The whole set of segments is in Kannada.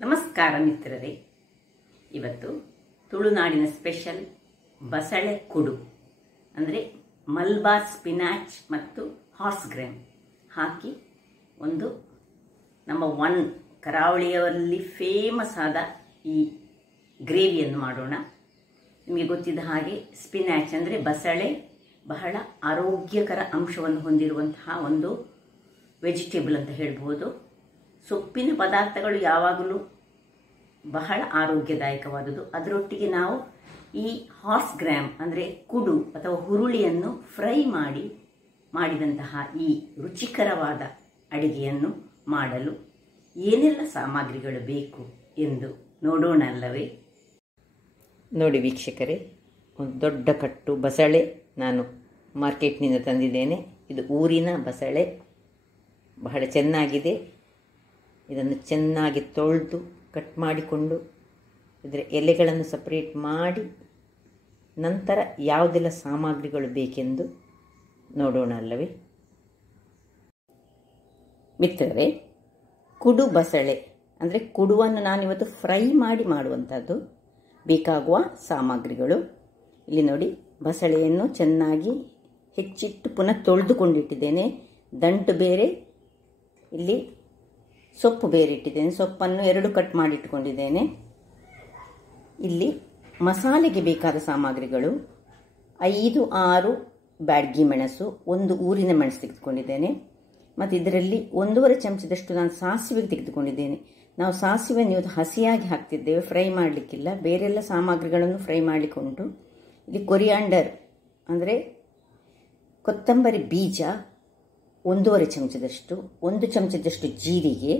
ನಮಸ್ಕಾರ ಮಿತ್ರರೇ, ಇವತ್ತು ತುಳುನಾಡಿನ ಸ್ಪೆಷಲ್ ಬಸಳೆ ಕುಡು ಅಂದರೆ ಮಲ್ಬಾರ್ ಸ್ಪಿನಾಚ್ ಮತ್ತು ಹಾರ್ಸ್ ಗ್ರೇನ್ ಹಾಕಿ ಒಂದು ನಮ್ಮ ಕರಾವಳಿಯಲ್ಲಿ ಫೇಮಸ್ ಆದ ಈ ಗ್ರೇವಿಯನ್ನು ಮಾಡೋಣ. ನಿಮಗೆ ಗೊತ್ತಿದ್ದ ಹಾಗೆ ಸ್ಪಿನಾಚ್ ಅಂದರೆ ಬಸಳೆ ಬಹಳ ಆರೋಗ್ಯಕರ ಅಂಶವನ್ನು ಹೊಂದಿರುವಂತಹ ಒಂದು ವೆಜಿಟೇಬಲ್ ಅಂತ ಹೇಳ್ಬೋದು. ಸೊಪ್ಪಿನ ಪದಾರ್ಥಗಳು ಯಾವಾಗಲೂ ಬಹಳ ಆರೋಗ್ಯದಾಯಕವಾದುದು. ಅದರೊಟ್ಟಿಗೆ ನಾವು ಈ ಹಾರ್ಸ್ ಗ್ರಾಮ್ ಅಂದರೆ ಕುಡು ಅಥವಾ ಹುರುಳಿಯನ್ನು ಫ್ರೈ ಮಾಡಿದಂತಹ ಈ ರುಚಿಕರವಾದ ಅಡಿಗೆಯನ್ನು ಮಾಡಲು ಏನೆಲ್ಲ ಸಾಮಗ್ರಿಗಳು ಬೇಕು ಎಂದು ನೋಡೋಣ ಅಲ್ಲವೇ? ನೋಡಿ ವೀಕ್ಷಕರೇ, ಒಂದು ದೊಡ್ಡ ಕಟ್ಟು ಬಸಳೆ ನಾನು ಮಾರ್ಕೆಟ್ನಿಂದ ತಂದಿದ್ದೇನೆ. ಇದು ಊರಿನ ಬಸಳೆ, ಬಹಳ ಚೆನ್ನಾಗಿದೆ. ಇದನ್ನು ಚೆನ್ನಾಗಿ ತೊಳೆದು ಕಟ್ ಮಾಡಿಕೊಂಡು ಇದರ ಎಲೆಗಳನ್ನು ಸಪರೇಟ್ ಮಾಡಿ ನಂತರ ಯಾವುದೆಲ್ಲ ಸಾಮಗ್ರಿಗಳು ಬೇಕೆಂದು ನೋಡೋಣ ಅಲ್ಲವೇ? ಮಿತ್ರರೇ, ಕುಡು ಬಸಳೆ ಅಂದರೆ ಕುಡುವನ್ನು ನಾನಿವತ್ತು ಫ್ರೈ ಮಾಡುವಂಥದ್ದು. ಬೇಕಾಗುವ ಸಾಮಗ್ರಿಗಳು ಇಲ್ಲಿ ನೋಡಿ. ಬಸಳೆಯನ್ನು ಚೆನ್ನಾಗಿ ಹೆಚ್ಚಿಟ್ಟು ಪುನಃ ತೊಳೆದುಕೊಂಡಿಟ್ಟಿದ್ದೇನೆ. ದಂಟು ಬೇರೆ, ಇಲ್ಲಿ ಸೊಪ್ಪು ಬೇರೆ ಇಟ್ಟಿದ್ದೇನೆ. ಸೊಪ್ಪನ್ನು 2 ಕಟ್ ಮಾಡಿಟ್ಕೊಂಡಿದ್ದೇನೆ. ಇಲ್ಲಿ ಮಸಾಲೆಗೆ ಬೇಕಾದ ಸಾಮಗ್ರಿಗಳು 5-6 ಬ್ಯಾಡಗಿ ಮೆಣಸು, 1 ಊರಿನ ಮೆಣಸು ತೆಗೆದುಕೊಂಡಿದ್ದೇನೆ. ಮತ್ತು ಇದರಲ್ಲಿ 1.5 ಚಮಚದಷ್ಟು ನಾನು ಸಾಸಿವೆ ತೆಗೆದುಕೊಂಡಿದ್ದೇನೆ. ನಾವು ಸಾಸಿವೆಯನ್ನು ಇವತ್ತು ಹಸಿಯಾಗಿ ಹಾಕ್ತಿದ್ದೇವೆ, ಫ್ರೈ ಮಾಡಲಿಕ್ಕಿಲ್ಲ. ಬೇರೆಲ್ಲ ಸಾಮಗ್ರಿಗಳನ್ನು ಫ್ರೈ ಮಾಡಿಕೊಂಡು ಇಲ್ಲಿ ಕೊರಿಯಾಂಡರ್ ಅಂದರೆ ಕೊತ್ತಂಬರಿ ಬೀಜ 1.5 ಚಮಚದಷ್ಟು, 1 ಚಮಚದಷ್ಟು ಜೀರಿಗೆ,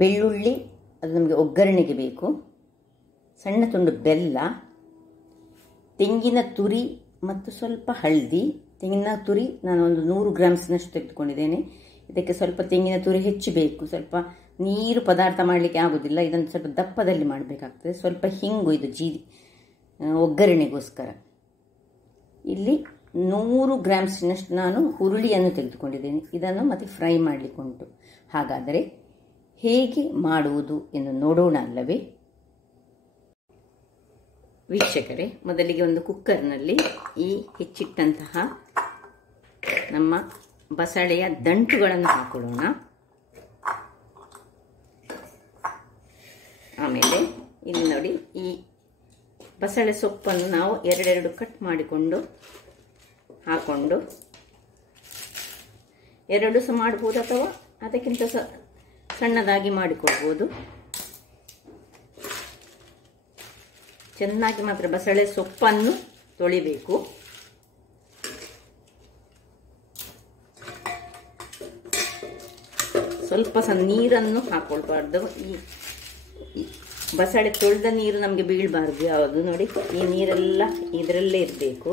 ಬೆಳ್ಳುಳ್ಳಿ ಅದು ನಮಗೆ ಒಗ್ಗರಣೆಗೆ ಬೇಕು, ಸಣ್ಣ ತುಂಡು ಬೆಲ್ಲ, ತೆಂಗಿನ ತುರಿ ಮತ್ತು ಸ್ವಲ್ಪ ಹಳದಿ. ತೆಂಗಿನ ತುರಿ ನಾನು ಒಂದು 100 ಗ್ರಾಮ್ಸ್ನಷ್ಟು ತೆಗೆದುಕೊಂಡಿದ್ದೇನೆ. ಇದಕ್ಕೆ ಸ್ವಲ್ಪ ತೆಂಗಿನ ತುರಿ ಹೆಚ್ಚು ಬೇಕು, ಸ್ವಲ್ಪ ನೀರು ಪದಾರ್ಥ ಮಾಡಲಿಕ್ಕೆ ಆಗೋದಿಲ್ಲ. ಇದನ್ನು ಸ್ವಲ್ಪ ದಪ್ಪದಲ್ಲಿ ಮಾಡಬೇಕಾಗ್ತದೆ. ಸ್ವಲ್ಪ ಹಿಂಗು, ಇದು ಒಗ್ಗರಣೆಗೋಸ್ಕರ. ಇಲ್ಲಿ 100 ಗ್ರಾಮ್ಸ್ನಷ್ಟು ನಾನು ಹುರುಳಿಯನ್ನು ತೆಗೆದುಕೊಂಡಿದ್ದೇನೆ. ಇದನ್ನು ಮತ್ತೆ ಫ್ರೈ ಮಾಡಲಿಕ್ಕೆ ಉಂಟು. ಹಾಗಾದರೆ ಹೇಗೆ ಮಾಡುವುದು ಎಂದು ನೋಡೋಣ ಅಲ್ಲವೇ? ವೀಕ್ಷಕರೇ, ಮೊದಲಿಗೆ ಒಂದು ಕುಕ್ಕರ್ನಲ್ಲಿ ಈ ಹೆಚ್ಚಿಟ್ಟಂತಹ ನಮ್ಮ ಬಸಳೆಯ ದಂಟುಗಳನ್ನು ಹಾಕೊಳ್ಳೋಣ. ಆಮೇಲೆ ಇಲ್ಲಿ ನೋಡಿ, ಈ ಬಸಳೆ ಸೊಪ್ಪನ್ನು ನಾವು 2 ಕಟ್ ಮಾಡಿಕೊಂಡು ಹಾಕೊಂಡು 2 ಸಹ ಮಾಡ್ಬೋದು ಅಥವಾ ಅದಕ್ಕಿಂತ ಸಣ್ಣದಾಗಿ ಮಾಡಿಕೊಳ್ಬೋದು. ಚೆನ್ನಾಗಿ ಮಾತ್ರ ಬಸಳೆ ಸೊಪ್ಪನ್ನು ತೊಳಿಬೇಕು. ಸ್ವಲ್ಪ ಸಹ ನೀರನ್ನು ಹಾಕೊಳ್ಬಾರ್ದು. ಈ ಬಸಳೆ ತೊಳೆದ ನೀರು ನಮಗೆ ಬೀಳಬಾರ್ದು ಯಾವುದು. ನೋಡಿ, ಈ ನೀರೆಲ್ಲ ಇದರಲ್ಲೇ ಇರಬೇಕು.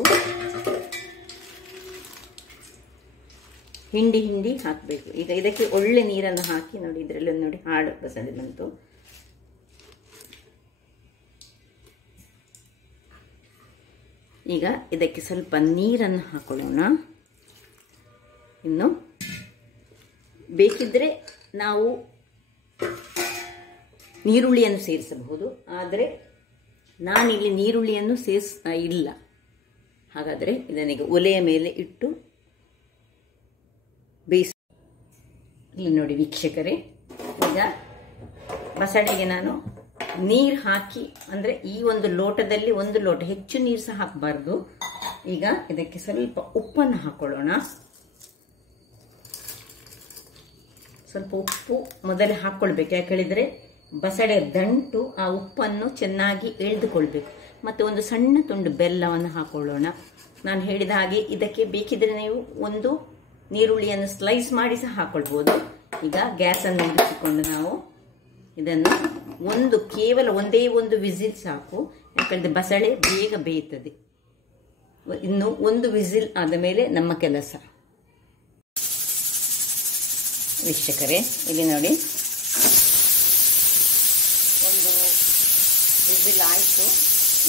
ಹಿಂಡಿ ಹಾಕಬೇಕು. ಈಗ ಇದಕ್ಕೆ ಒಳ್ಳೆ ನೀರನ್ನು ಹಾಕಿ ನೋಡಿ, ಇದರಲ್ಲಿ ನೋಡಿ ಹಾಡು ಬಸಳೆ ಬಂತು. ಈಗ ಇದಕ್ಕೆ ಸ್ವಲ್ಪ ನೀರನ್ನು ಹಾಕೊಳ್ಳೋಣ. ಇನ್ನು ಬೇಕಿದ್ರೆ ನಾವು ನೀರುಳ್ಳಿಯನ್ನು ಸೇರಿಸಬಹುದು, ಆದರೆ ನಾನಿಲ್ಲಿ ನೀರುಳ್ಳಿಯನ್ನು ಸೇರಿಸ್ತಾ ಇಲ್ಲ. ಹಾಗಾದರೆ ಇದನ್ನೀಗ ಒಲೆಯ ಮೇಲೆ ಇಟ್ಟು ಬೇಯಿಸಿ. ಇಲ್ಲಿ ನೋಡಿ ವೀಕ್ಷಕರೇ, ಈಗ ಬಸಳೆಗೆ ನಾನು ನೀರು ಹಾಕಿ, ಅಂದರೆ ಈ ಒಂದು ಲೋಟದಲ್ಲಿ 1 ಲೋಟ, ಹೆಚ್ಚು ನೀರು ಸಹ ಹಾಕಬಾರ್ದು. ಈಗ ಇದಕ್ಕೆ ಸ್ವಲ್ಪ ಉಪ್ಪನ್ನು ಹಾಕೊಳ್ಳೋಣ. ಸ್ವಲ್ಪ ಉಪ್ಪು ಮೊದಲೇ ಹಾಕ್ಕೊಳ್ಬೇಕು, ಯಾಕೆ ಹೇಳಿದರೆ ಬಸಳೆ ದಂಟು ಆ ಉಪ್ಪನ್ನು ಚೆನ್ನಾಗಿ ಎಳೆದುಕೊಳ್ಬೇಕು. ಮತ್ತು ಒಂದು ಸಣ್ಣ ತುಂಡು ಬೆಲ್ಲವನ್ನು ಹಾಕೊಳ್ಳೋಣ. ನಾನು ಹೇಳಿದ ಹಾಗೆ ಇದಕ್ಕೆ ಬೇಕಿದ್ರೆ ನೀವು 1 ನೀರುಳ್ಳಿಯನ್ನು ಸ್ಲೈಸ್ ಮಾಡಿ ಸಹ ಹಾಕೊಳ್ಬೋದು. ಈಗ ಗ್ಯಾಸನ್ನು ಇರಿಸಿಕೊಂಡು ನಾವು ಇದನ್ನು ಕೇವಲ ಒಂದೇ ಒಂದು ವಿಸಿಲ್ ಸಾಕು, ಯಾಕಂದರೆ ಬಸಳೆ ಬೇಗ ಬೇಯುತ್ತದೆ. ಇನ್ನು 1 ವಿಸಿಲ್ ಆದ ಮೇಲೆ ನಮ್ಮ ಕೆಲಸ. ವೀಕ್ಷಕರೇ, ಇಲ್ಲಿ ನೋಡಿ, 1 ವಿಸಿಲ್ ಆಯಿತು.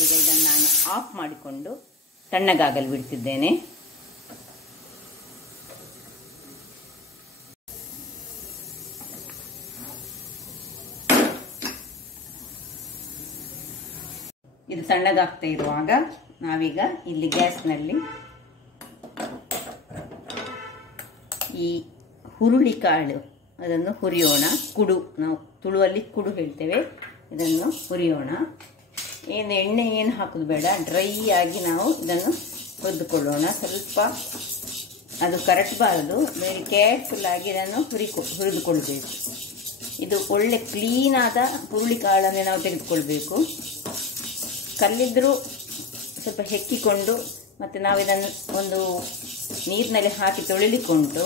ಈಗ ಇದನ್ನು ನಾನು ಆಫ್ ಮಾಡಿಕೊಂಡು ತಣ್ಣಗಾಗಲು ಬಿಡ್ತಿದ್ದೇನೆ. ಇದು ತಣ್ಣಗಾಗ್ತಾ ಇರುವಾಗ ನಾವೀಗ ಇಲ್ಲಿ ಗ್ಯಾಸ್ನಲ್ಲಿ ಈ ಹುರುಳಿಕಾಳು ಅದನ್ನು ಹುರಿಯೋಣ. ಕುಡು, ನಾವು ತುಳುವಲ್ಲಿ ಕುಡು ಹೇಳ್ತೇವೆ. ಇದನ್ನು ಹುರಿಯೋಣ. ಎಣ್ಣೆ ಏನು ಹಾಕೋದು ಬೇಡ, ಡ್ರೈ ಆಗಿ ನಾವು ಇದನ್ನು ಹುರಿದುಕೊಳ್ಳೋಣ. ಸ್ವಲ್ಪ ಅದು ಕರಟಬಾರದು, ವೆರಿ ಕೇರ್ಫುಲ್ ಆಗಿ ಇದನ್ನು ಹುರಿದುಕೊಳ್ಬೇಕು. ಇದು ಒಳ್ಳೆ ಕ್ಲೀನಾದ ಹುರುಳಿಕಾಳನ್ನೇ ನಾವು ತೆಗೆದುಕೊಳ್ಬೇಕು. ಕಲ್ಲಿದ್ದರೂ ಸ್ವಲ್ಪ ಹೆಕ್ಕಿಕೊಂಡು ಮತ್ತು ನಾವು ಇದನ್ನು ಒಂದು ನೀರಿನಲ್ಲಿ ಹಾಕಿ ತೊಳಿಲಿಕೊಂಡು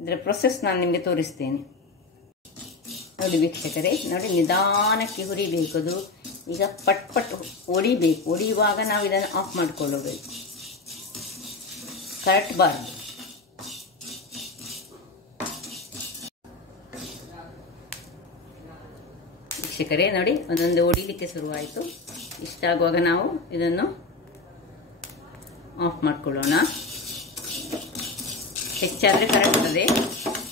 ಇದರ ಪ್ರೊಸೆಸ್ ನಾನು ನಿಮಗೆ ತೋರಿಸ್ತೇನೆ. ನೋಡಿ ವೀಕ್ಷಕರೇ, ನೋಡಿ ನಿಧಾನಕ್ಕೆ ಹುರಿಬೇಕು. ಅದು ಈಗ ಪಟ್ ಪಟ್ ಒಡಿಬೇಕು. ಒಡೆಯುವಾಗ ನಾವು ಇದನ್ನು ಆಫ್ ಮಾಡಿಕೊಳ್ಳಬೇಕು, ಕರಟಬಾರ್ದು. ವೀಕ್ಷಕರೇ ನೋಡಿ, ಒಂದೊಂದು ಒಡಿಲಿಕ್ಕೆ ಶುರುವಾಯಿತು. ಇಷ್ಟಾಗುವಾಗ ನಾವು ಇದನ್ನು ಆಫ್ ಮಾಡ್ಕೊಳ್ಳೋಣ. ಹೆಚ್ಚಾದರೆ ಕರಗ್ತದೆ,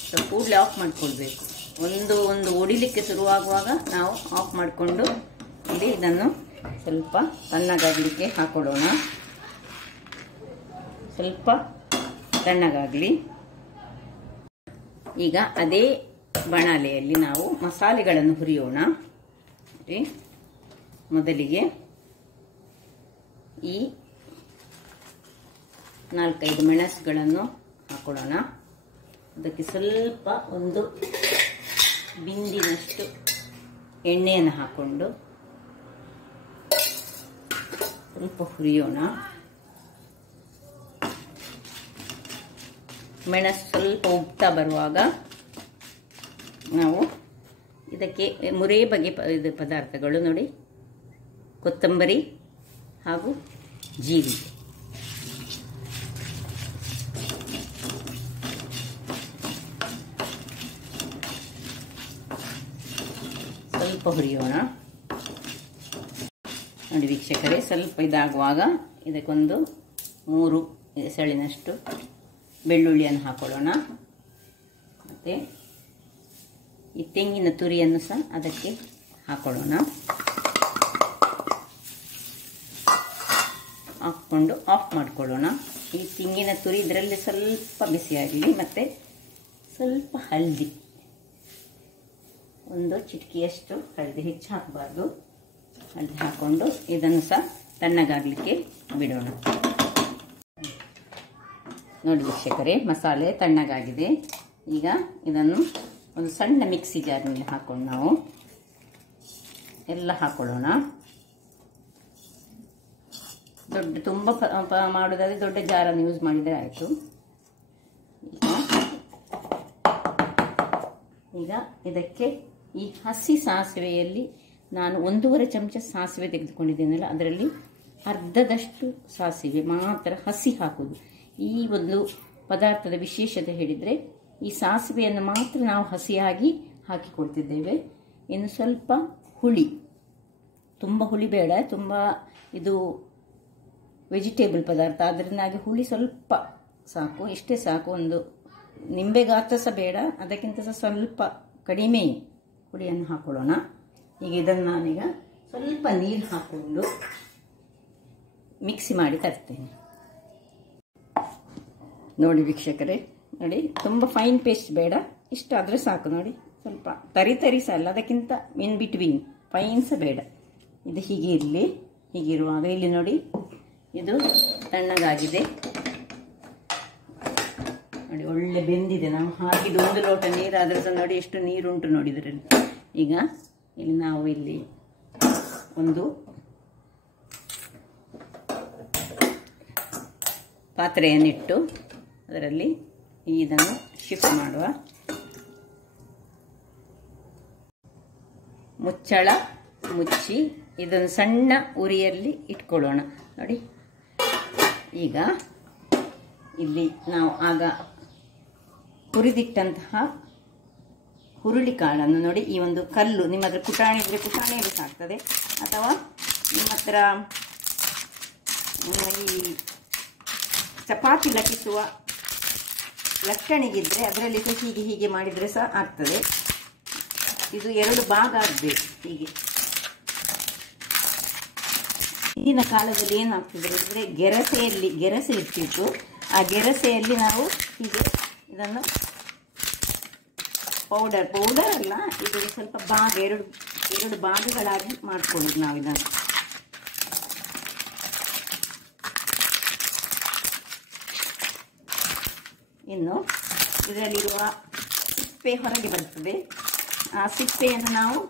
ಸೊ ಕೂಡಲೇ ಆಫ್ ಮಾಡ್ಕೊಳ್ಬೇಕು. ಒಂದು ಒಡಿಲಿಕ್ಕೆ ಶುರುವಾಗುವಾಗ ನಾವು ಆಫ್ ಮಾಡಿಕೊಂಡು ಇಲ್ಲಿ ಇದನ್ನು ಸ್ವಲ್ಪ ತಣ್ಣಗಾಗಲಿಕ್ಕೆ ಹಾಕೊಳ್ಳೋಣ. ಸ್ವಲ್ಪ ತಣ್ಣಗಾಗಲಿ. ಈಗ ಅದೇ ಬಾಣಲೆಯಲ್ಲಿ ನಾವು ಮಸಾಲೆಗಳನ್ನು ಹುರಿಯೋಣ. ಮೊದಲಿಗೆ ಈ 4-5 ಮೆಣಸುಗಳನ್ನು ಹಾಕೊಳ್ಳೋಣ. ಅದಕ್ಕೆ ಸ್ವಲ್ಪ ಒಂದು ಬಿಂದಿನಷ್ಟು ಎಣ್ಣೆಯನ್ನು ಹಾಕೊಂಡು ಸ್ವಲ್ಪ ಹುರಿಯೋಣ. ಮೆಣಸು ಸ್ವಲ್ಪ ಉಬ್ತಾ ಬರುವಾಗ ನಾವು ಇದಕ್ಕೆ ಮೂರೇ ಬಗೆ ಪದಾರ್ಥಗಳು ನೋಡಿ, ಕೊತ್ತಂಬರಿ ಹಾಗೂ ಜೀರಿಗೆ. ಸ್ವಲ್ಪ ಹುರಿಯೋಣ. ನೋಡಿ ವೀಕ್ಷಕರೇ, ಸ್ವಲ್ಪ ಇದಾಗುವಾಗ ಇದಕ್ಕೊಂದು 3 ಎಸಳಿನಷ್ಟು ಬೆಳ್ಳುಳ್ಳಿಯನ್ನು ಹಾಕೊಳ್ಳೋಣ. ಮತ್ತು ಈ ತೆಂಗಿನ ತುರಿಯನ್ನು ಸಹ ಅದಕ್ಕೆ ಹಾಕೊಳ್ಳೋಣ. ಹಾಕ್ಕೊಂಡು ಆಫ್ ಮಾಡಿಕೊಳ್ಳೋಣ. ಈ ತೆಂಗಿನ ತುರಿ ಇದರಲ್ಲಿ ಸ್ವಲ್ಪ ಬಿಸಿಯಾಗಲಿ. ಮತ್ತು ಸ್ವಲ್ಪ ಹಳದಿ, ಒಂದು ಚಿಟಿಕೆಯಷ್ಟು ಹಳದಿ, ಹೆಚ್ಚು ಹಾಕಬಾರ್ದು. ಹಳದಿ ಹಾಕ್ಕೊಂಡು ಇದನ್ನು ಸಹ ತಣ್ಣಗಾಗಲಿಕ್ಕೆ ಬಿಡೋಣ. ನೋಡಿ ವೀಕ್ಷಕರೇ, ಮಸಾಲೆ ತಣ್ಣಗಾಗಿದೆ. ಈಗ ಇದನ್ನು ಒಂದು ಸಣ್ಣ ಮಿಕ್ಸಿ ಜಾರ್ನಲ್ಲಿ ಹಾಕೊಂಡು ನಾವು ಎಲ್ಲ ಹಾಕೊಳ್ಳೋಣ. ತುಂಬ ಮಾಡೋದಾದರೆ ದೊಡ್ಡ ಜಾರನ್ನು ಯೂಸ್ ಮಾಡಿದರೆ ಆಯಿತು. ಈಗ ಇದಕ್ಕೆ ಈ ಹಸಿ ಸಾಸಿವೆಯಲ್ಲಿ ನಾನು 1.5 ಚಮಚ ಸಾಸಿವೆ ತೆಗೆದುಕೊಂಡಿದ್ದೇನಲ್ಲ, ಅದರಲ್ಲಿ ಅರ್ಧದಷ್ಟು ಸಾಸಿವೆ ಮಾತ್ರ ಹಸಿ ಹಾಕೋದು. ಈ ಒಂದು ಪದಾರ್ಥದ ವಿಶೇಷತೆ ಹೇಳಿದರೆ ಈ ಸಾಸಿವೆಯನ್ನು ಮಾತ್ರ ನಾವು ಹಸಿಯಾಗಿ ಹಾಕಿಕೊಳ್ತಿದ್ದೇವೆ. ಇನ್ನು ಸ್ವಲ್ಪ ಹುಳಿ, ತುಂಬ ಹುಳಿ ಬೇಡ, ತುಂಬ ಇದು ವೆಜಿಟೇಬಲ್ ಪದಾರ್ಥ, ಅದರಿಂದಾಗಿ ಹುಳಿ ಸ್ವಲ್ಪ ಸಾಕು, ಇಷ್ಟೇ ಸಾಕು. ಒಂದು ನಿಂಬೆ ಗಾತ್ರ ಸಹ ಬೇಡ, ಅದಕ್ಕಿಂತ ಸಹ ಸ್ವಲ್ಪ ಕಡಿಮೆ ಹುಳಿಯನ್ನು ಹಾಕೊಳ್ಳೋಣ. ಈಗ ಇದನ್ನು ನಾನೀಗ ಸ್ವಲ್ಪ ನೀರು ಹಾಕ್ಕೊಂಡು ಮಿಕ್ಸಿ ಮಾಡಿ ತರ್ತೇನೆ. ನೋಡಿ ವೀಕ್ಷಕರೇ, ನೋಡಿ ತುಂಬ ಫೈನ್ ಪೇಸ್ಟ್ ಬೇಡ, ಇಷ್ಟ ಆದರೆ ಸಾಕು. ನೋಡಿ ಸ್ವಲ್ಪ ತರಿ ಸಹ ಅಲ್ಲ, ಅದಕ್ಕಿಂತ ಇನ್ ಬಿಟ್ವೀನ್, ಫೈನ್ ಸಹ ಬೇಡ. ಇದು ಹೀಗೆ ಇರಲಿ. ಹೀಗಿರುವಾಗ ಇಲ್ಲಿ ನೋಡಿ, ಇದು ತಣ್ಣಗಾಗಿದೆ. ನೋಡಿ ಒಳ್ಳೆ ಬೆಂದಿದೆ. ನಾವು ಹಾಕಿದ್ದು 1 ಲೋಟ ನೀರಾದರೂ ಸಹ ನೋಡಿ ಎಷ್ಟು ನೀರುಂಟು ನೋಡಿ ಇದರಲ್ಲಿ. ಈಗ ಇಲ್ಲಿ ನಾವು ಇಲ್ಲಿ ಒಂದು ಪಾತ್ರೆಯನ್ನಿಟ್ಟು ಅದರಲ್ಲಿ ಇದನ್ನು ಶಿಫ್ಟ್ ಮಾಡುವ. ಮುಚ್ಚಳ ಮುಚ್ಚಿ ಇದನ್ನು ಸಣ್ಣ ಉರಿಯಲ್ಲಿ ಇಟ್ಕೊಳ್ಳೋಣ. ನೋಡಿ ಈಗ ಇಲ್ಲಿ ನಾವು ಆಗ ಹುರಿದಿಟ್ಟಂತಹ ಹುರುಳಿಕಾಳನ್ನು ನೋಡಿ, ಈ ಒಂದು ಕಲ್ಲು ನಿಮ್ಮ ಹತ್ರ ಕುಟಾಣಿ ಇದ್ದರೆ ಕುಟಾಣಿಯಲ್ಲಿ ಸಾಕ್ತದೆ, ಅಥವಾ ನಿಮ್ಮ ಹತ್ರ ಈ ಚಪಾತಿ ಲಟ್ಟಿಸುವ ಲಟ್ಟಣಿಗಿದ್ರೆ ಅದರಲ್ಲಿ ಹೀಗೆ ಹೀಗೆ ಮಾಡಿದರೆ ಸಹ ಆಗ್ತದೆ. ಇದು 2 ಭಾಗ ಆಗಬೇಕು. ಹೀಗೆ ಹಿಂದಿನ ಕಾಲದಲ್ಲಿ ಏನಾಗ್ತಿದ್ರು ಅಂದರೆ ಗೆರಸೆ ಇರ್ತಿತ್ತು. ಆ ಗೆರಸೆಯಲ್ಲಿ ನಾವು ಹೀಗೆ ಇದನ್ನು ಪೌಡರ್ ಅಲ್ಲ, ಇದು ಸ್ವಲ್ಪ ಎರಡು ಭಾಗಗಳಾಗಿ ಮಾಡ್ಕೊಳ್ಳೋದು ನಾವು ಇದನ್ನು. ಇನ್ನು ಇದರಲ್ಲಿರುವ ಸಿಪ್ಪೆ ಹೊರಗೆ ಬರ್ತದೆ. ಆ ಸಿಪ್ಪೆಯನ್ನು ನಾವು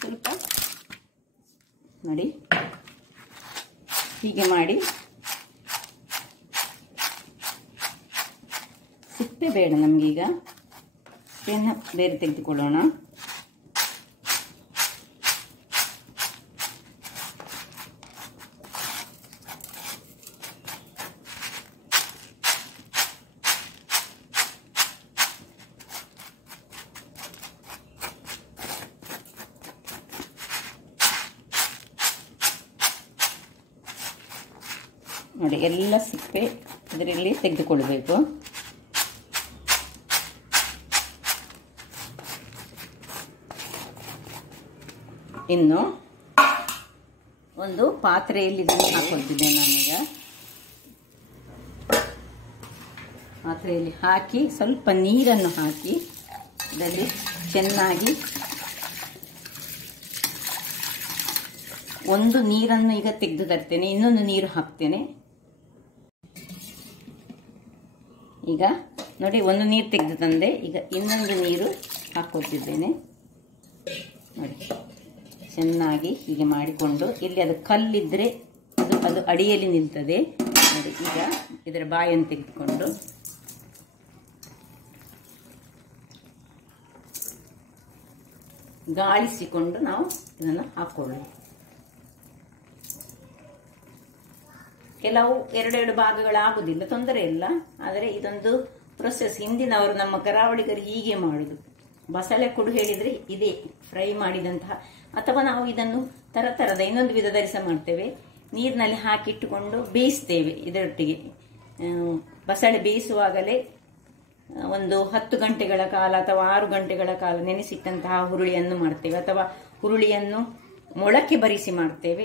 ಸ್ವಲ್ಪ ನೋಡಿ ಹೀಗೆ ಮಾಡಿ, ಸಿಪ್ಪೆ ಬೇಡ ನಮಗೀಗ, ಸಿಪ್ಪೆಯನ್ನು ಬೇರೆ ತೆಗೆದುಕೊಳ್ಳೋಣ. ನೋಡಿ ಎಲ್ಲ ಸಿಪ್ಪೆ ಇದರಲ್ಲಿ ತೆಗೆದುಕೊಳ್ಬೇಕು. ಇನ್ನು ಒಂದು ಪಾತ್ರೆಯಲ್ಲಿ ಇದನ್ನು ಹಾಕೊಳ್ತಿದ್ದೇನೆ ನಾನೀಗ. ಪಾತ್ರೆಯಲ್ಲಿ ಹಾಕಿ ಸ್ವಲ್ಪ ನೀರನ್ನು ಹಾಕಿ ಇದರಲ್ಲಿ ಚೆನ್ನಾಗಿ ಒಂದು ನೀರನ್ನು ಈಗ ತೆಗೆದು ತರ್ತೇನೆ, ಇನ್ನೊಂದು ನೀರು ಹಾಕ್ತೇನೆ. ಈಗ ನೋಡಿ ಒಂದು ನೀರು ತೆಗೆದು ತಂದೆ, ಈಗ ಇನ್ನೊಂದು ನೀರು ಹಾಕೊಳ್ತಿದ್ದೇನೆ. ನೋಡಿ ಚೆನ್ನಾಗಿ ಹೀಗೆ ಮಾಡಿಕೊಂಡು, ಇಲ್ಲಿ ಅದು ಕಲ್ಲಿದ್ರೆ ಅದು ಅಡಿಯಲ್ಲಿ ನಿಲ್ತದೆ. ನೋಡಿ ಈಗ ಇದರ ಬಾಯನ್ನು ತೆಗೆದುಕೊಂಡು ಗಾಳಿಸಿಕೊಂಡು ನಾವು ಇದನ್ನು ಹಾಕೊಳ್ಳೋಣ. ಕೆಲವು ಎರಡೆರಡು ಭಾಗಗಳಾಗುವುದಿಲ್ಲ, ತೊಂದರೆ ಇಲ್ಲ. ಆದರೆ ಇದೊಂದು ಪ್ರೊಸೆಸ್. ಹಿಂದಿನವರು ನಮ್ಮ ಕರಾವಳಿಗರು ಹೀಗೆ ಮಾಡುದು. ಬಸಳೆ ಕುಡು ಹೇಳಿದ್ರೆ ಇದೇ ಫ್ರೈ ಮಾಡಿದಂತಹ, ಅಥವಾ ನಾವು ಇದನ್ನು ತರತರದ ಇನ್ನೊಂದು ವಿಧದಲ್ಲಿ ಸಹ ಮಾಡ್ತೇವೆ. ನೀರಿನಲ್ಲಿ ಹಾಕಿಟ್ಟುಕೊಂಡು ಬೇಯಿಸ್ತೇವೆ ಇದರೊಟ್ಟಿಗೆ. ಬಸಳೆ ಬೇಯಿಸುವಾಗಲೇ ಒಂದು 10 ಗಂಟೆಗಳ ಕಾಲ ಅಥವಾ 6 ಗಂಟೆಗಳ ಕಾಲ ನೆನೆಸಿಟ್ಟಂತಹ ಹುರುಳಿಯನ್ನು ಮಾಡ್ತೇವೆ, ಅಥವಾ ಹುರುಳಿಯನ್ನು ಮೊಳಕೆ ಬರಿಸಿ ಮಾಡ್ತೇವೆ.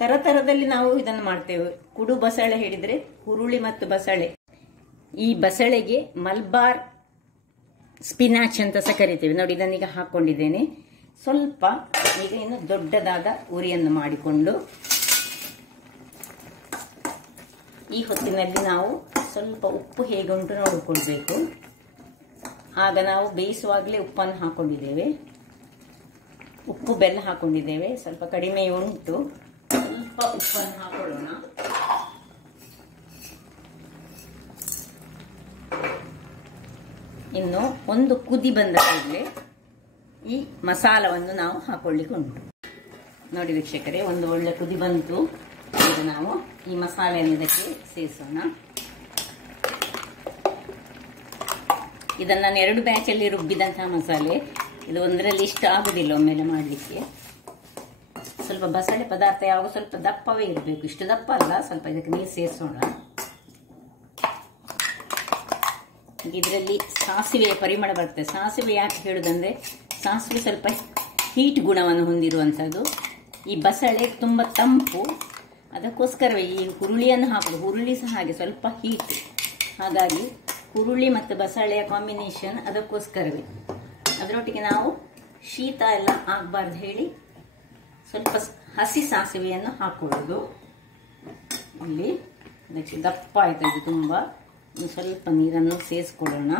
ತರತರದಲ್ಲಿ ನಾವು ಇದನ್ನು ಮಾಡ್ತೇವೆ. ಕುಡು ಬಸಳೆ ಹೇಳಿದ್ರೆ ಹುರುಳಿ ಮತ್ತು ಬಸಳೆ. ಈ ಬಸಳೆಗೆ ಮಲ್ಬಾರ್ ಸ್ಪಿನಾಚ್ ಅಂತ ಸಹ ಕರಿತೇವೆ. ನೋಡಿ ಇದನ್ನೀಗ ಹಾಕೊಂಡಿದ್ದೇನೆ. ಸ್ವಲ್ಪ ಈಗ ಇನ್ನು ದೊಡ್ಡದಾದ ಉರಿಯನ್ನು ಮಾಡಿಕೊಂಡು ಈ ಹೊತ್ತಿನಲ್ಲಿ ನಾವು ಸ್ವಲ್ಪ ಉಪ್ಪು ಹೇಗೆ ಉಂಟು ನೋಡಿಕೊಳ್ಬೇಕು. ಆಗ ನಾವು ಬೇಯಿಸುವಾಗಲೇ ಉಪ್ಪನ್ನು ಹಾಕೊಂಡಿದ್ದೇವೆ, ಉಪ್ಪು ಬೆಲ್ಲ ಹಾಕೊಂಡಿದ್ದೇವೆ. ಸ್ವಲ್ಪ ಕಡಿಮೆ ಉಂಟು, ಸ್ವಲ್ಪ ಉಪ್ಪನ್ನು ಹಾಕೊಳ್ಳೋಣ. ಇನ್ನು ಒಂದು ಕುದಿ ಬಂದ ಕೂಡಲೇ ಈ ಮಸಾಲವನ್ನು ನಾವು ಹಾಕೊಳ್ಳಿಕ್ಕೆ ಉಂಟು. ನೋಡಿ ವೀಕ್ಷಕರೇ, ಒಂದು ಒಳ್ಳೆ ಕುದಿ ಬಂತು. ಈಗ ನಾವು ಈ ಮಸಾಲೆಯನ್ನು ಇದಕ್ಕೆ ಸೇರಿಸೋಣ. ಇದನ್ನು ನಾನು 2 ಬ್ಯಾಚಲ್ಲಿ ರುಬ್ಬಿದಂತಹ ಮಸಾಲೆ. ಇದು ಒಂದರಲ್ಲಿ ಇಷ್ಟ ಆಗುದಿಲ್ಲ ಒಮ್ಮೆಲೆ ಮಾಡಲಿಕ್ಕೆ. ಸ್ವಲ್ಪ ಬಸಳೆ ಪದಾರ್ಥ ಯಾವಾಗ ಸ್ವಲ್ಪ ದಪ್ಪವೇ ಇರಬೇಕು, ಇಷ್ಟು ದಪ್ಪ ಅಲ್ಲ. ಸ್ವಲ್ಪ ಇದಕ್ಕೆ ನೀರು ಸೇರಿಸೋಣ. ಇದರಲ್ಲಿ ಸಾಸಿವೆಯ ಪರಿಮಳ ಬರ್ತದೆ. ಸಾಸಿವೆ ಯಾಕೆ ಹೇಳುದಂದ್ರೆ, ಸಾಸಿವೆ ಸ್ವಲ್ಪ ಹೀಟ್ ಗುಣವನ್ನು ಹೊಂದಿರುವಂಥದ್ದು. ಈ ಬಸಳೆ ತುಂಬ ತಂಪು, ಅದಕ್ಕೋಸ್ಕರವೇ ಈ ಹುರುಳಿಯನ್ನು ಹಾಕೋದು. ಹುರುಳಿ ಸಹ ಹಾಗೆ ಸ್ವಲ್ಪ ಹೀಟ್, ಹಾಗಾಗಿ ಹುರುಳಿ ಮತ್ತು ಬಸಳೆಯ ಕಾಂಬಿನೇಷನ್ ಅದಕ್ಕೋಸ್ಕರವೇ. ಅದರೊಟ್ಟಿಗೆ ನಾವು ಶೀತ ಎಲ್ಲ ಆಗಬಾರ್ದು ಹೇಳಿ ಸ್ವಲ್ಪ ಹಸಿ ಸಾಸಿವೆಯನ್ನು ಹಾಕೊಳ್ಳೋದು. ಇಲ್ಲಿ ಇದಕ್ಕೆ ದಪ್ಪ ಆಯ್ತು, ಇದು ತುಂಬ. ಸ್ವಲ್ಪ ನೀರನ್ನು ಸೇರಿಸ್ಕೊಳ್ಳೋಣ.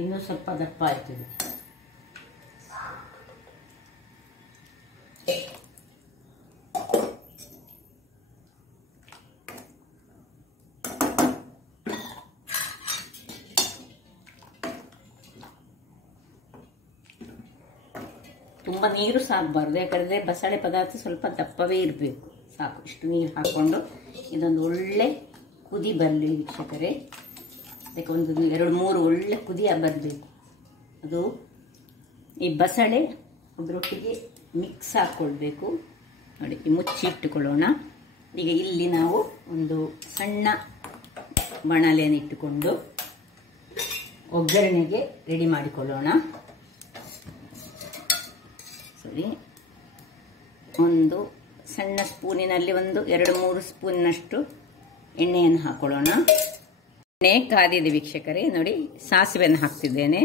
ಇನ್ನೂ ಸ್ವಲ್ಪ ದಪ್ಪ ಆಯ್ತದೆ. ತುಂಬ ನೀರು ಸಾಕಬಾರ್ದು, ಯಾಕಂದರೆ ಬಸಳೆ ಪದಾರ್ಥ ಸ್ವಲ್ಪ ದಪ್ಪವೇ ಇರಬೇಕು. ಸಾಕು, ಇಷ್ಟು ನೀರು ಹಾಕ್ಕೊಂಡು ಇದೊಂದು ಒಳ್ಳೆ ಕುದಿ ಬರಲಿ ವೀಕ್ಷಕರೇ. ಅದಕ್ಕೆ ಒಂದು 2-3 ಒಳ್ಳೆ ಕುದಿ ಬರಬೇಕು. ಅದು ಈ ಬಸಳೆ ಅದರೊಟ್ಟಿಗೆ ಮಿಕ್ಸ್ ಹಾಕ್ಕೊಳ್ಬೇಕು. ನೋಡಿ, ಮುಚ್ಚಿ ಇಟ್ಟುಕೊಳ್ಳೋಣ. ಈಗ ಇಲ್ಲಿ ನಾವು ಒಂದು ಸಣ್ಣ ಬಾಣಲೆಯನ್ನು ಇಟ್ಟುಕೊಂಡು ಒಗ್ಗರಣೆಗೆ ರೆಡಿ ಮಾಡಿಕೊಳ್ಳೋಣ. ಸರಿ, ಒಂದು ಸಣ್ಣ ಸ್ಪೂನಿನಲ್ಲಿ ಒಂದು 2-3 ಸ್ಪೂನ್ನಷ್ಟು ಎಣ್ಣೆಯನ್ನು ಹಾಕೊಳ್ಳೋಣ. ಎಣ್ಣೆ ಕಾದಿದೆ ವೀಕ್ಷಕರೇ. ನೋಡಿ, ಸಾಸಿವೆಯನ್ನು ಹಾಕ್ತಿದ್ದೇನೆ.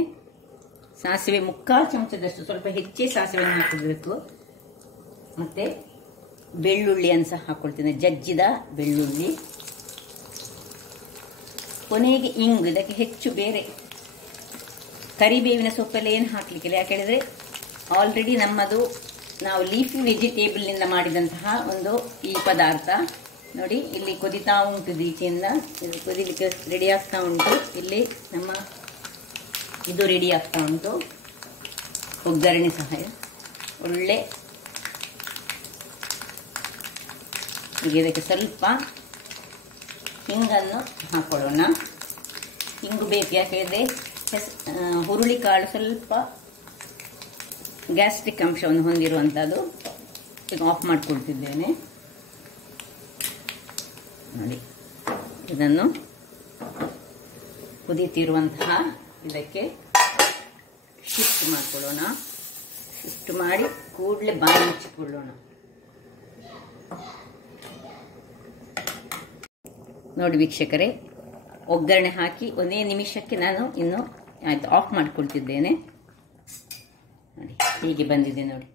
ಸಾಸಿವೆ 3/4 ಚಮಚದಷ್ಟು, ಸ್ವಲ್ಪ ಹೆಚ್ಚೇ ಸಾಸಿವೆಯನ್ನು ಹಾಕಬೇಕು. ಮತ್ತೆ ಬೆಳ್ಳುಳ್ಳಿಯನ್ನು ಸಹ ಹಾಕೊಳ್ತೇನೆ, ಜಜ್ಜಿದ ಬೆಳ್ಳುಳ್ಳಿ. ಕೊನೆಗೆ ಇಂಗು. ಇದಕ್ಕೆ ಹೆಚ್ಚು ಬೇರೆ ಕರಿಬೇವಿನ ಸೊಪ್ಪೆಲ್ಲ ಏನು ಹಾಕ್ಲಿಕ್ಕಿಲ್ಲ. ಯಾಕೆ ಹೇಳಿದ್ರೆ ಆಲ್ರೆಡಿ ನಮ್ಮದು ನಾವು ಲೀಫಿ ವೆಜಿಟೇಬಲ್ನಿಂದ ಮಾಡಿದಂತಹ ಒಂದು ಈ ಪದಾರ್ಥ. ನೋಡಿ, ಇಲ್ಲಿ ಕುದಿತಾ ಉಂಟು, ಈಚೆಯಿಂದ ಇದು ಕುದಿಲಿಕ್ಕೆ ರೆಡಿ ಆಗ್ತಾ ಉಂಟು. ಇಲ್ಲಿ ನಮ್ಮ ಇದು ರೆಡಿ ಆಗ್ತಾ ಉಂಟು. ಒಗ್ಗರಣೆ ಸಹ ಒಳ್ಳೆ. ಈಗ ಇದಕ್ಕೆ ಸ್ವಲ್ಪ ಹಿಂಗನ್ನು ಹಾಕೊಳ್ಳೋಣ. ಹಿಂಗು ಬೇಕು, ಯಾಕೆಂದರೆ ಹುರುಳಿಕಾಳು ಸ್ವಲ್ಪ ಗ್ಯಾಸ್ಟ್ರಿಕ್ ಅಂಶವನ್ನು ಹೊಂದಿರುವಂಥದ್ದು. ಈಗ ಆಫ್ ಮಾಡಿಕೊಳ್ತಿದ್ದೇನೆ. ನೋಡಿ, ಇದನ್ನು ಕುದೀತಿರುವಂತಹ ಇದಕ್ಕೆ ಶಿಫ್ಟ್ ಮಾಡಿಕೊಳ್ಳೋಣ. ಶಿಫ್ಟ್ ಮಾಡಿ ಕೂಡಲೇ ಬಾಯಿ ಮುಚ್ಚಿಕೊಳ್ಳೋಣ. ನೋಡಿ ವೀಕ್ಷಕರೇ, ಒಗ್ಗರಣೆ ಹಾಕಿ 1 ನಿಮಿಷಕ್ಕೆ ನಾನು ಇನ್ನು ಆಯ್ತು ಆಫ್ ಮಾಡಿಕೊಳ್ತಿದ್ದೇನೆ. ನೋಡಿ, ಹೀಗೆ ಬಂದಿದೆ. ನೋಡಿ,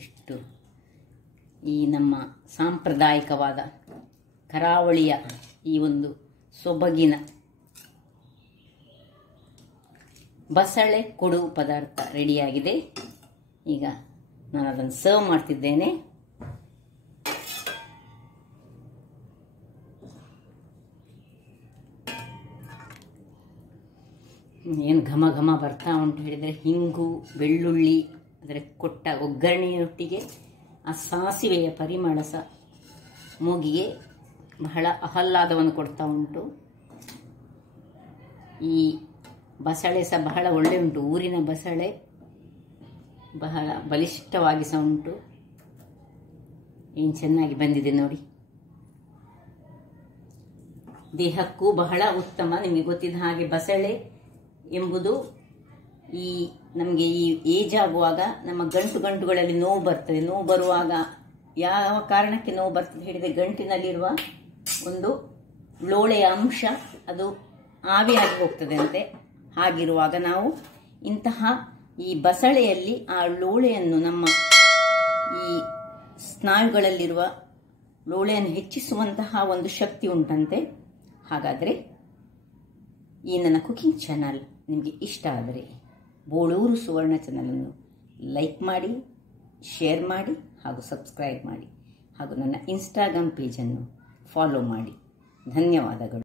ಎಷ್ಟು ಈ ನಮ್ಮ ಸಾಂಪ್ರದಾಯಿಕವಾದ ಕರಾವಳಿಯ ಈ ಒಂದು ಸೊಬಗಿನ ಬಸಳೆ ಕೊಡು ಪದಾರ್ಥ ರೆಡಿಯಾಗಿದೆ. ಈಗ ನಾನು ಅದನ್ನು ಸರ್ವ್ ಮಾಡ್ತಿದ್ದೇನೆ. ಏನು ಘಮ ಘಮ ಬರ್ತಾ ಉಂಟು ಹೇಳಿದರೆ, ಹಿಂಗು, ಬೆಳ್ಳುಳ್ಳಿ, ಅದರ ಕೊಟ್ಟ ಒಗ್ಗರಣೆಯೊಟ್ಟಿಗೆ ಆ ಸಾಸಿವೆಯ ಪರಿಮಳ ಸಹ ಮೂಗಿಗೆ ಬಹಳ ಆಹ್ಲಾದವನ್ನು ಕೊಡ್ತಾ ಉಂಟು. ಈ ಬಸಳೆ ಸಹ ಬಹಳ ಒಳ್ಳೆ ಉಂಟು. ಊರಿನ ಬಸಳೆ ಬಹಳ ಬಲಿಷ್ಠವಾಗಿ ಸಹ ಉಂಟು. ಏನು ಚೆನ್ನಾಗಿ ಬಂದಿದೆ ನೋಡಿ. ದೇಹಕ್ಕೂ ಬಹಳ ಉತ್ತಮ. ನಿಮಗೆ ಗೊತ್ತಿದ್ದ ಹಾಗೆ ಬಸಳೆ ಎಂಬುದು ಈ ನಮಗೆ ಈ ಏಜ್ ಆಗುವಾಗ ನಮ್ಮ ಗಂಟುಗಳಲ್ಲಿ ನೋವು ಬರ್ತದೆ. ನೋವು ಬರುವಾಗ ಯಾವ ಕಾರಣಕ್ಕೆ ನೋವು ಬರ್ತದೆ ಹೇಳಿದರೆ, ಗಂಟಿನಲ್ಲಿರುವ ಒಂದು ಲೋಳೆಯ ಅಂಶ ಅದು ಆವಿಯಾಗಿ ಹೋಗ್ತದೆ ಅಂತೆ. ಹಾಗಿರುವಾಗ ನಾವು ಇಂತಹ ಈ ಬಸಳೆಯಲ್ಲಿ ಆ ಲೋಳೆಯನ್ನು, ನಮ್ಮ ಈ ಸ್ನಾಯುಗಳಲ್ಲಿರುವ ಲೋಳೆಯನ್ನು ಹೆಚ್ಚಿಸುವಂತಹ ಒಂದು ಶಕ್ತಿ ಉಂಟಂತೆ. ಹಾಗಾದರೆ ಈ ನನ್ನ ಕುಕಿಂಗ್ ಚಾನಲ್ ನಿಮಗೆ ಇಷ್ಟ ಆದರೆ ಬೋಳೂರು ಸುವರ್ಣ ಚಾನಲನ್ನು ಲೈಕ್ ಮಾಡಿ, ಶೇರ್ ಮಾಡಿ ಹಾಗೂ ಸಬ್ಸ್ಕ್ರೈಬ್ ಮಾಡಿ ಹಾಗೂ ನನ್ನ ಇನ್ಸ್ಟಾಗ್ರಾಮ್ ಪೇಜನ್ನು ಫಾಲೋ ಮಾಡಿ. ಧನ್ಯವಾದಗಳು.